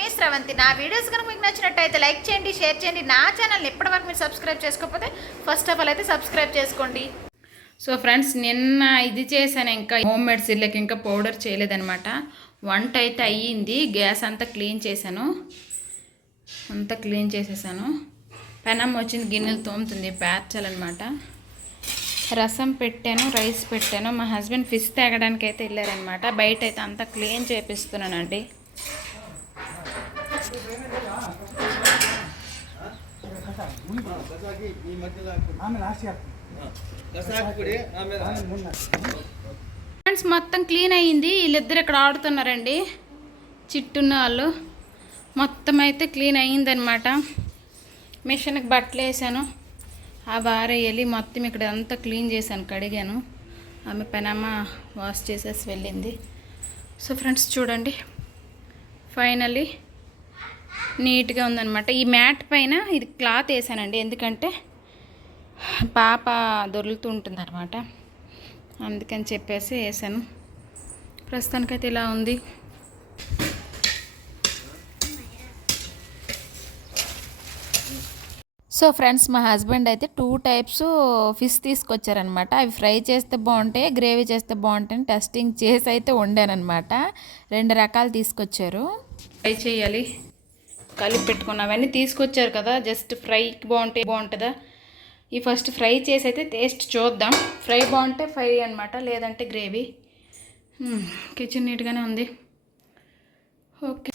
మీ స్రవంతి. నా వీడియోస్ కనుక మీకు నచ్చినట్టయితే లైక్ చేయండి షేర్ చేయండి. నా ఛానల్ని ఇప్పటివరకు మీరు సబ్స్క్రైబ్ చేసుకోకపోతే ఫస్ట్ ఆఫ్ ఆల్ అయితే సబ్స్క్రైబ్ చేసుకోండి. సో ఫ్రెండ్స్ నిన్న ఇది చేశాను ఇంకా. హోమ్ మేడ్ సిల్లకి ఇంకా పౌడర్ చేయలేదనమాట వంట అయితే అయ్యింది. గ్యాస్ అంతా క్లీన్ చేశాను. అంతా క్లీన్ చేసేసాను. పెనం వచ్చింది గిన్నెలు తోముతుంది పేర్చాలన్నమాట. రసం పెట్టాను రైస్ పెట్టాను. మా హస్బెండ్ ఫిష్ తేగడానికి అయితే వెళ్ళారనమాట బయట అయితే అంతా క్లీన్ చేపిస్తున్నానండి. ఫ్రెండ్స్ మొత్తం క్లీన్ అయ్యింది. వీళ్ళిద్దరు ఇక్కడ ఆడుతున్నారండి. చిట్టున్న వాళ్ళు. మొత్తం అయితే క్లీన్ అయ్యిందనమాట మిషన్కి బట్టలు వేసాను. ఆ భార్య వెళ్ళి మొత్తం ఇక్కడ అంతా క్లీన్ చేశాను కడిగాను. ఆమె పెనమ్మ వాష్ చేసేసి వెళ్ళింది. సో ఫ్రెండ్స్ చూడండి. ఫైనల్లీ నీట్గా ఉందన్నమాట. ఈ మ్యాట్ పైన ఇది క్లాత్ వేసానండి. ఎందుకంటే పాప దొరుకుతూ ఉంటుంది అనమాట అందుకని చెప్పేసి వేసాను. ప్రస్తుతానికైతే ఇలా ఉంది. సో ఫ్రెండ్స్ మా హస్బెండ్ అయితే టూ టైప్స్ ఫిష్ తీసుకొచ్చారనమాట అవి ఫ్రై చేస్తే బాగుంటాయి గ్రేవీ చేస్తే బాగుంటాయి టెస్టింగ్ చేసి అయితే వండానమాట రెండు రకాలు తీసుకొచ్చారు. ఫ్రై చేయాలి. కలిపి పెట్టుకున్న అవన్నీ తీసుకొచ్చారు కదా జస్ట్ ఫ్రైకి బాగుంటే బాగుంటుందా? ఈ ఫస్ట్ ఫ్రై చేసి అయితే టేస్ట్ చూద్దాం. ఫ్రై బాగుంటే ఫ్రై అనమాట లేదంటే గ్రేవీ కిచెన్ నీట్గానే ఉంది. ఓకే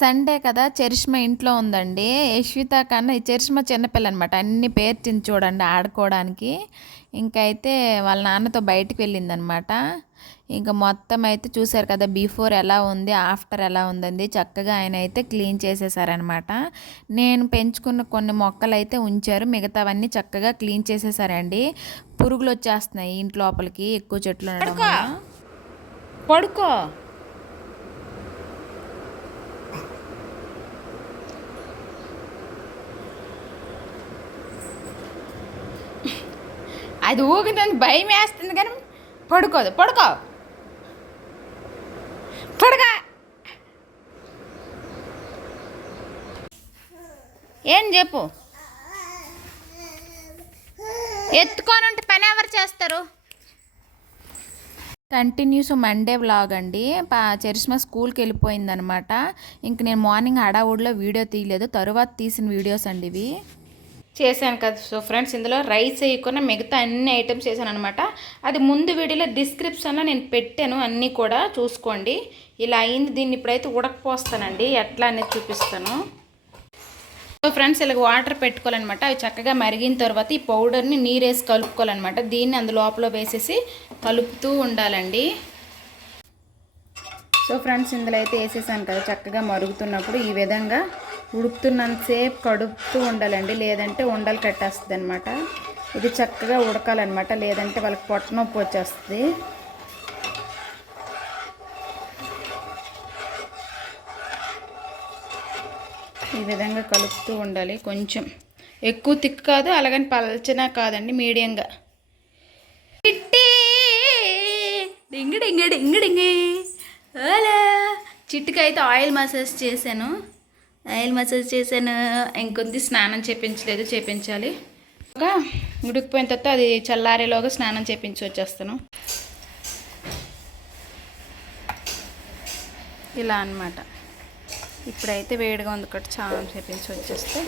సండే కదా చరిష్మ ఇంట్లో ఉందండి. యశ్విత కన్నా ఈ చరిష్మ చిన్నపిల్ల అనమాట అన్ని పేర్చింది చూడండి ఆడుకోవడానికి. ఇంకైతే వాళ్ళ నాన్నతో బయటికి వెళ్ళిందనమాట. ఇంకా మొత్తం అయితే చూసారు కదా బిఫోర్ ఎలా ఉంది ఆఫ్టర్ ఎలా ఉందండి. చక్కగా ఆయన అయితే క్లీన్ చేసేసారనమాట. నేను పెంచుకున్న కొన్ని మొక్కలు అయితే ఉంచారు. మిగతావన్నీ చక్కగా క్లీన్ చేసేసారండి. పురుగులు వచ్చేస్తున్నాయి ఇంటి లోపలికి ఎక్కువ చెట్లు ఉండడం. పడుకో. అది ఊగుతుంది భయం వేస్తుంది కానీ పడుకోదు. పడుకో. పడుకో. ఏం చెప్పు? ఎత్తుకొని ఉంటే పని ఎవరు చేస్తారు? కంటిన్యూస్ మండే వ్లాగ్ అండి. పా చరిష్మా స్కూల్కి వెళ్ళిపోయిందనమాట. ఇంక నేను మార్నింగ్ హడావుడిలో వీడియో తీయలేదు. తరువాత తీసిన వీడియోస్ అండి ఇవి. చేశాను కదా. సో ఫ్రెండ్స్ ఇందులో రైస్ వేయకుండా మిగతా అన్ని ఐటమ్స్ చేశాను అనమాట అది ముందు వీడియోలో డిస్క్రిప్షన్లో నేను పెట్టాను అన్నీ కూడా చూసుకోండి. ఇలా అయింది దీన్ని ఇప్పుడైతే ఉడకపోస్తానండి. ఎట్లా అనేది చూపిస్తాను. సో ఫ్రెండ్స్ ఇలా వాటర్ పెట్టుకోవాలన్నమాట. అవి చక్కగా మరిగిన తర్వాత ఈ పౌడర్ని నీరేసి కలుపుకోవాలన్నమాట. దీన్ని అందు లోపల వేసేసి కలుపుతూ ఉండాలండి. సో ఫ్రెండ్స్ ఇందులో అయితే వేసేసాను కదా చక్కగా మరుగుతున్నప్పుడు ఈ విధంగా ఉడుకుతున్నంతసేపు కడుపుతూ ఉండాలండి. లేదంటే ఉండలు కట్టేస్తుంది అనమాట ఇది చక్కగా ఉడకాలన్నమాట. లేదంటే వాళ్ళకి పొట్టనొప్పి వచ్చేస్తుంది. ఈ విధంగా కలుపుతూ ఉండాలి. కొంచెం ఎక్కువ తిక్ కాదు అలాగని పలచనా కాదండి మీడియంగా. చిట్టి! డింగి డింగి డింగి డింగి. హలో చిట్టుకి అయితే ఆయిల్ మసాజ్ చేశాను. ఆయిల్ మసాజ్ చేశాను. ఇంకొద్ది స్నానం చేపించలేదు చేపించాలి. ఒక ఉడికిపోయిన తర్వాత అది చల్లారేలోగా స్నానం చేపించి వచ్చేస్తాను. ఇలా అన్నమాట. ఇప్పుడైతే వేడిగా ఉంది కాబట్టి చాలా చేపించి వచ్చేస్తే.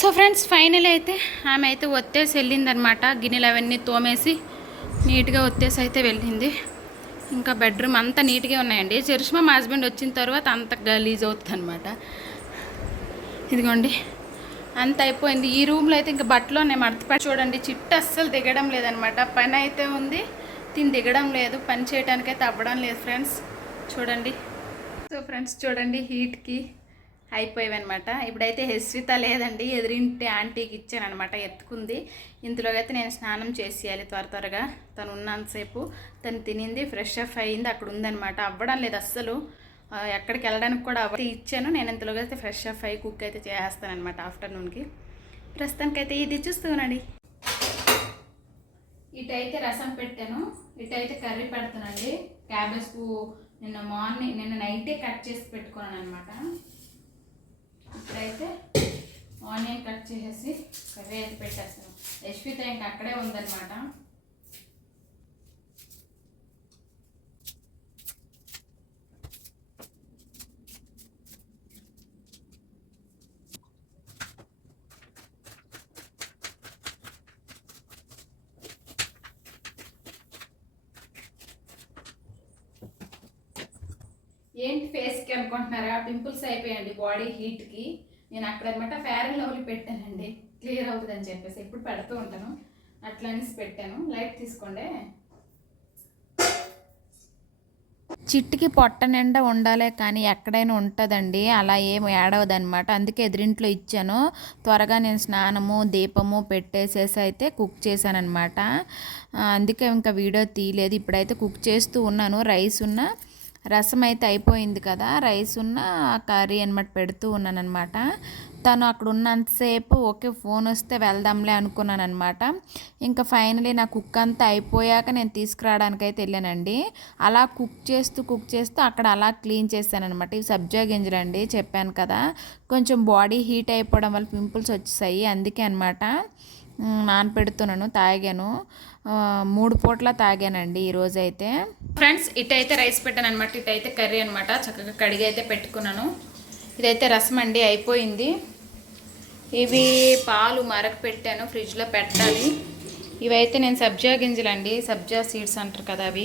సో ఫ్రెండ్స్ ఫైనల్ అయితే ఆమె అయితే ఒత్తేసి వెళ్ళిందనమాట గిన్నెలు అవన్నీ తోమేసి నీట్గా ఒత్తేసి అయితే వెళ్ళింది. ఇంకా బెడ్రూమ్ అంతా నీట్గా ఉన్నాయండి. చరిష్మా మా హస్బెండ్ వచ్చిన తర్వాత అంత గలీజ్ అవుతుంది అనమాట ఇదిగోండి. అంత అయిపోయింది. ఈ రూమ్లో అయితే ఇంకా బట్టలు ఉన్నాయి. మడతపడి చూడండి. చిట్టు అస్సలు దిగడం లేదనమాట పని అయితే ఉంది. తిని దిగడం లేదు. పని చేయడానికైతే అవ్వడం లేదు ఫ్రెండ్స్. చూడండి. సో ఫ్రెండ్స్ చూడండి హీట్కి. అయిపోయావన్నమాట. ఇప్పుడైతే హెస్విత లేదండి ఎదిరింటి ఆంటీకి ఇచ్చానమాట ఎత్తుకుంది. ఇందులో అయితే నేను స్నానం చేసేయాలి త్వర త్వరగా. తను ఉన్నంతసేపు తను తినింది ఫ్రెష్ అప్ అయింది అక్కడ ఉందనమాట అవ్వడం లేదు అస్సలు. ఎక్కడికి వెళ్ళడానికి కూడా అవ్వ ఇచ్చాను. నేను ఇంతలోగా అయితే ఫ్రెష్ అప్ అయ్యి కుక్ అయితే చేస్తానమాట ఆఫ్టర్నూన్కి. ప్రస్తుతానికైతే ఇది చూస్తున్నాండి ఇటైతే రసం పెట్టాను. ఇటైతే కర్రీ పెడుతున్నాండి క్యాబేజ్ పువ్వు నిన్న మార్నింగ్ నిన్న నైటే కట్ చేసి పెట్టుకున్నాను అనమాట ఇప్పుడైతే ఆనియన్ కట్ చేసేసి కర్రీ అయితే పెట్టేస్తాను యశ్విత ఇంకా అక్కడే ఉందన్నమాట. ఏంటి ఫేస్కి అనుకుంటున్నారా? పింపుల్స్ అయిపోయాయండి బాడీ హీట్కి నేను అక్కడ అనమాట ఫేర్ అండ్ లవ్లీ పెట్టానండి. క్లియర్ అవుతుంది అని చెప్పేసి ఎప్పుడు పెడుతూ ఉంటాను. అట్లా అనేసి పెట్టాను. లైట్ తీసుకోండి. చిట్టుకి పొట్ట నిండా ఉండాలే కానీ ఎక్కడైనా ఉంటుందండి. అలా ఏం ఏడవదనమాట అందుకే ఎదురింట్లో ఇచ్చాను. త్వరగా నేను స్నానము దీపము పెట్టేసేసి అయితే కుక్ చేశానమాట అందుకే ఇంకా వీడియో తీయలేదు. ఇప్పుడైతే కుక్ చేస్తూ ఉన్నాను. రైస్ ఉన్న రసం అయితే అయిపోయింది కదా రైస్ ఉన్న కర్రీ అనమాట పెడుతూ ఉన్నానమాట తను అక్కడ ఉన్నంతసేపు ఓకే ఫోన్ వస్తే వెళ్దాంలే అనుకున్నాను అనమాట ఇంకా ఫైనలీ నా కుక్ అంతా అయిపోయాక నేను తీసుకురావడానికి అయితే వెళ్ళానండి. అలా కుక్ చేస్తూ కుక్ చేస్తూ అక్కడ అలా క్లీన్ చేశాను అనమాట ఇవి సబ్జా గింజలు అండి చెప్పాను కదా. కొంచెం బాడీ హీట్ అయిపోవడం వల్ల పింపుల్స్ వచ్చేసాయి అందుకే అనమాట నానపెడుతున్నాను తాగాను. మూడు పూట్ల తాగానండి ఈరోజు అయితే ఫ్రెండ్స్ ఇటైతే రైస్ పెట్టాను అనమాట ఇటైతే కర్రీ అనమాట చక్కగా కడిగి అయితే పెట్టుకున్నాను. ఇదైతే రసం అండి అయిపోయింది. ఇవి పాలు మరక పెట్టాను ఫ్రిడ్జ్లో పెట్టాలి. ఇవైతే నేను సబ్జా గింజలు అండి సబ్జా సీడ్స్ అంటారు కదా అవి.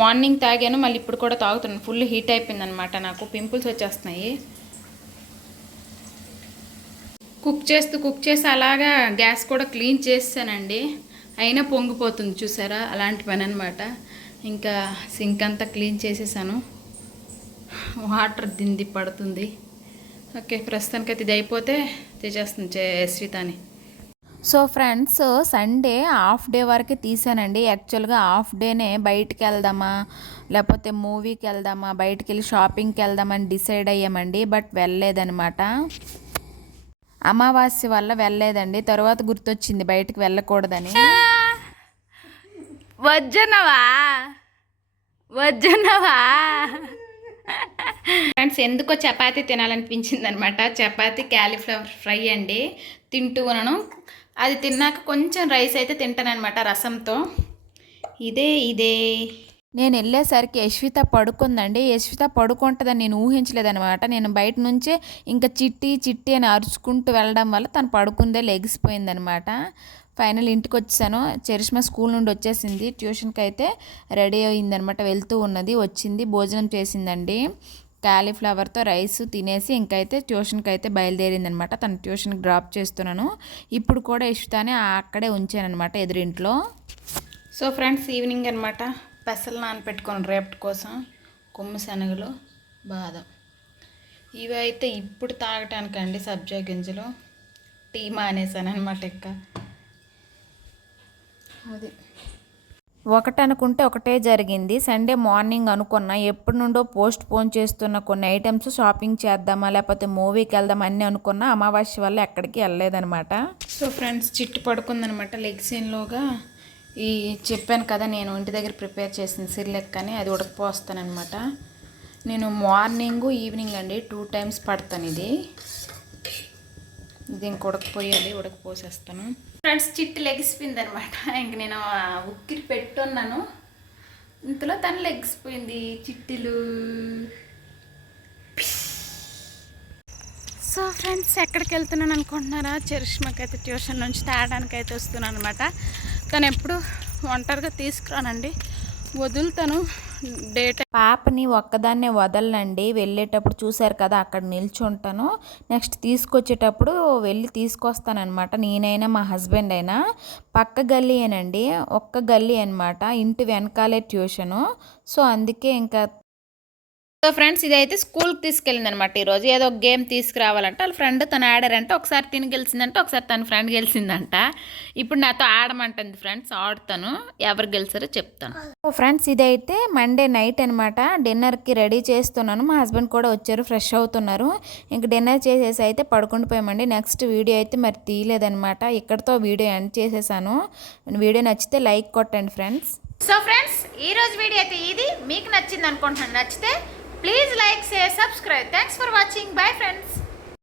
మార్నింగ్ తాగాను మళ్ళీ ఇప్పుడు కూడా తాగుతున్నాను. ఫుల్ హీట్ అయిపోయింది అనమాట నాకు. పింపుల్స్ వచ్చేస్తున్నాయి. కుక్ చేస్తూ కుక్ చేసి అలాగా గ్యాస్ కూడా క్లీన్ చేసానండి అయినా పొంగిపోతుంది చూసారా? అలాంటి పని అనమాట ఇంకా సింక్ అంతా క్లీన్ చేసేసాను. వాటర్ దింది పడుతుంది. ఓకే ప్రస్తుతానికైతే ఇది అయిపోతే తెచ్చేస్తుంది శ్రీతాని so friends Sunday half day వరకే తీసానండి. యాక్చువల్గా హాఫ్ డేనే బయటికి వెళ్దామా లేకపోతే మూవీకి వెళ్దామా బయటికి వెళ్ళి షాపింగ్కి వెళ్దామని డిసైడ్ అయ్యామండి. బట్ వెళ్ళలేదనమాట అమావాస్య వల్ల వెళ్ళలేదండి. తర్వాత గుర్తొచ్చింది బయటికి వెళ్ళకూడదని. వజ్జనవా వజ్జనవా ఫ్రెండ్స్ ఎందుకో చపాతీ తినాలనిపించింది అనమాట చపాతీ క్యాలీఫ్లవర్ ఫ్రై అండి. తింటూ ఉన్నాను. అది తిన్నాక కొంచెం రైస్ అయితే తింటానమాట రసంతో. ఇదే ఇదే. నేను వెళ్ళేసరికి యశ్విత పడుకుందండి. యశ్విత పడుకుంటుందని నేను ఊహించలేదనమాట నేను బయట నుంచే ఇంకా చిట్టి చిట్టి అని అరుచుకుంటూ వెళ్ళడం వల్ల తను పడుకుందే లెగిసిపోయిందనమాట ఫైనల్ ఇంటికి వచ్చాను చరిష్మా స్కూల్ నుండి వచ్చేసింది. ట్యూషన్కి అయితే రెడీ అయిందనమాట వెళ్తూ ఉన్నది. వచ్చింది. భోజనం చేసిందండి. క్యాలీఫ్లవర్తో రైస్ తినేసి ఇంకైతే ట్యూషన్కి అయితే బయలుదేరిందనమాట తను ట్యూషన్కి డ్రాప్ చేస్తున్నాను. ఇప్పుడు కూడా యశ్వితానే అక్కడే ఉంచానమాట ఎదురింట్లో. సో ఫ్రెండ్స్ ఈవినింగ్ అనమాట పెసలు నానపెట్టుకోండి రేపటి కోసం కొమ్ము శనగలు బాదం. ఇవి అయితే ఇప్పుడు తాగటానికండి సబ్జా గింజలు. టీ మానేసాను అనమాట ఇంకా. అది. ఒకటి అనుకుంటే ఒకటే జరిగింది. సండే మార్నింగ్ అనుకున్నా ఎప్పటి నుండో పోస్ట్ పోన్ చేస్తున్న కొన్ని ఐటమ్స్ షాపింగ్ చేద్దామా లేకపోతే మూవీకి వెళ్దామా అన్నీ అనుకున్నా అమావాస్య వల్ల ఎక్కడికి వెళ్ళలేదనమాట సో ఫ్రెండ్స్ చిట్టు పడుకుందనమాట లెగ్సిన్లోగా ఈ చెప్పాను కదా నేను ఇంటి దగ్గర ప్రిపేర్ చేసిన సిర్లెక్ అని అది ఉడకపోస్తానమాట నేను మార్నింగ్ ఈవినింగ్ అండి టూ టైమ్స్ పడతాను ఇది. ఇది ఇంక ఉడకపోయాలి ఉడకపోసేస్తాను. ఫ్రెండ్స్ చిట్టు లెగిసిపోయింది అనమాట ఇంక నేను ఉక్కిరి పెట్టున్నాను. ఇంతలో తను లెగిసిపోయింది చిట్టిలు. సో ఫ్రెండ్స్ ఎక్కడికి వెళ్తున్నాను అనుకుంటున్నారా? చరిష్మకి అయితే ట్యూషన్ నుంచి తేడానికి అయితే వస్తున్నాను అనమాట తను ఎప్పుడు ఒంటరిగా తీసుకురానండి. వదులుతాను. డేట్ పాపని ఒక్కదాన్నే వదలనండి. వెళ్ళేటప్పుడు చూశారు కదా అక్కడ నిల్చుంటాను. నెక్స్ట్ తీసుకొచ్చేటప్పుడు వెళ్ళి తీసుకొస్తానమాట నేనైనా మా హస్బెండ్ అయినా. పక్క గల్లీయేనండి. ఒక్క గల్లీ అనమాట ఇంటి వెనకాలే ట్యూషను. సో అందుకే ఇంకా సో ఫ్రెండ్స్ ఇదైతే స్కూల్కి తీసుకెళ్ళింది అనమాట ఈరోజు ఏదో ఒక గేమ్ తీసుకురావాలంటే. వాళ్ళ ఫ్రెండ్ తను ఆడారంటే. ఒకసారి తిని గెలిచిందంటే ఒకసారి తన ఫ్రెండ్ గెలిచిందంట. ఇప్పుడు నాతో ఆడమంటుంది ఫ్రెండ్స్ ఆడుతాను. ఎవరు గెలిచారో చెప్తాను. ఓ ఫ్రెండ్స్ ఇదైతే మండే నైట్ అనమాట డిన్నర్కి రెడీ చేస్తున్నాను. మా హస్బెండ్ కూడా వచ్చారు ఫ్రెష్ అవుతున్నారు. ఇంక డిన్నర్ చేసేసి అయితే పడుకుంటూ పోయామండి. నెక్స్ట్ వీడియో అయితే మరి తీయలేదనమాట ఇక్కడతో వీడియో ఎండ్ చేసేసాను. వీడియో నచ్చితే లైక్ కొట్టండి ఫ్రెండ్స్. సో ఫ్రెండ్స్ ఈ రోజు వీడియో అయితే ఇది. మీకు నచ్చింది అనుకుంటున్నాను. నచ్చితే Please like, share, subscribe. Thanks for watching. Bye friends.